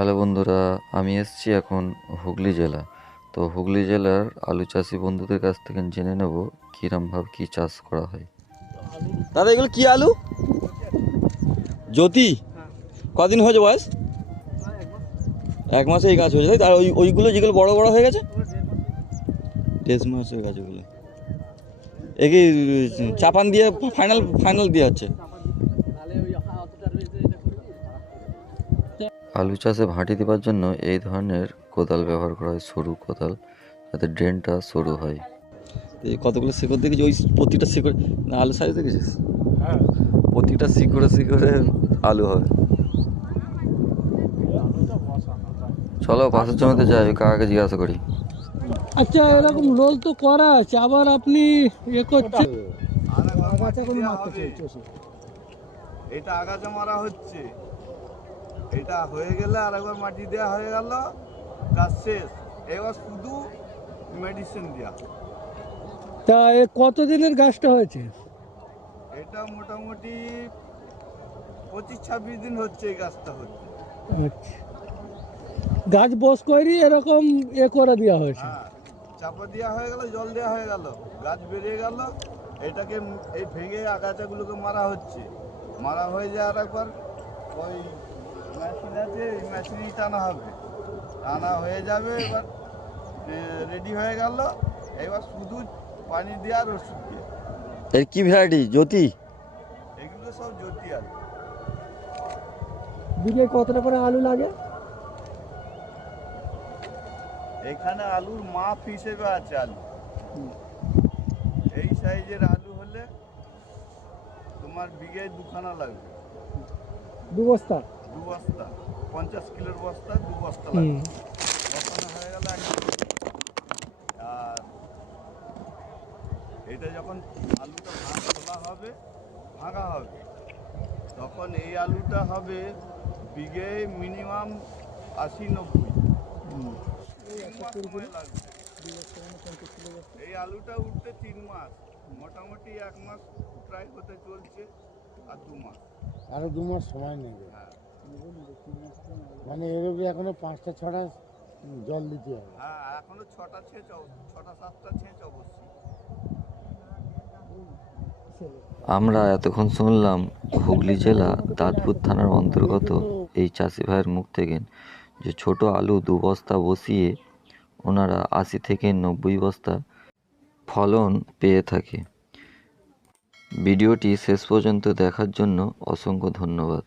Hello বন্ধুরা, আমি এসেছি এখন হুগলি জেলা। তো হুগলি জেলার আলু চাষি বন্ধুদের কাছ থেকে জেনে নেব কীরমভাবে কী চাষ করা হয়। দাদা এগুলো কি আলু? জ্যোতি। কদিন হয়েছে বয়স? 1 মাসে এই গাছ হয়েছে, তাই? আর ওইগুলো যেগুলো বড় বড় হয়ে গেছে 1.5 মাসের গাছগুলো এ কি চাপান দিয়ে ফাইনাল দিয়ে হচ্ছে? আলু চাষে ভাঁটি দেওয়ার জন্য এই ধরনের কোদাল ব্যবহার করা হয়, সরু কোদাল, যাতে ড্রেনটা সরু হয়। এই কতগুলো শিকড় দেখেছি, ওই প্রতিটা শিকড় আলু সাইজ দেখেছিস? প্রতিটা শিকড়ে শিকড়ে আলু হবে। চলো পাশের জমিতে যাই, ওই কাকাকে জিজ্ঞাসা করি। আচ্ছা, এরকম রোল তো করা আছে, আবার আপনি করছেন? এটা আগাছা মারা হচ্ছে, এটা হয়ে গেলে আরেকবার মাটি দেওয়া হয়ে গেল, কাজ শেষ। এবার শুধু মেডিসিন দেওয়া। তা কতদিনের গাছটা হয়েছে? এটা মোটামুটি 25-26 দিন হচ্ছে এই গাছটা হচ্ছে। আচ্ছা, গাছ বস করি এরকম করে দেওয়া হয়েছে? হ্যাঁ, চাপা দেওয়া হয়ে গেল, জল দেওয়া হয়ে গেল, গাছ বেরিয়ে গেল। এটাকে এই ভেঙে আগাছাগুলোকে মারা হচ্ছে। মারা হয়ে যাওয়ার একবার ওই মেশিন আছে, এই মেশিনই টানা হবে, টানা হয়ে যাবে। এবার রেডি হয়ে গেল, এবার শুধু পানি দেওয়ার ওষুধ দিয়ে। এর কি ভ্যারাইটি? জ্যোতি? এগুলো সব জ্যোতি আলু। বিঘে কতটা করে আলু লাগে? এখানে আলুর মাপ হিসেবে আছে আলু। এই সাইজের আলু হলে তোমার বিঘায় 2খানা লাগবে। 2 বস্তা? 2 বস্তা, 50 কিলোর বস্তা, 2 বস্তা লাগবে। বসানো হয়ে গেল এক কেজি। আর এটা যখন আলুটা খোলা হবে, ভাঙা হবে, তখন এই আলুটা হবে বিঘে মিনিমাম 80-90। সময় লাগবে এই আলুটা উঠতে 3 মাস, মোটামুটি 1 মাস প্রায় হতে চলছে, আর 2 মাস। আরো 2 মাস সময় নেবে। হ্যাঁ মানে এর উপরে এখনো 5টা 6টা জল দিতে হবে। হ্যাঁ, এখনো 6টা 7টা ছেঁচ অবশ্যই। আমরা এতক্ষণ শুনলাম হুগলি জেলা দাঁতপুর থানার অন্তর্গত এই চাষি ভাইয়ের মুখ থেকে যে ছোট আলু 2 বস্তা বসিয়ে ওনারা 80 থেকে 90 বস্তা ফলন পেয়ে থাকে। ভিডিওটি শেষ পর্যন্ত দেখার জন্য অসংখ্য ধন্যবাদ।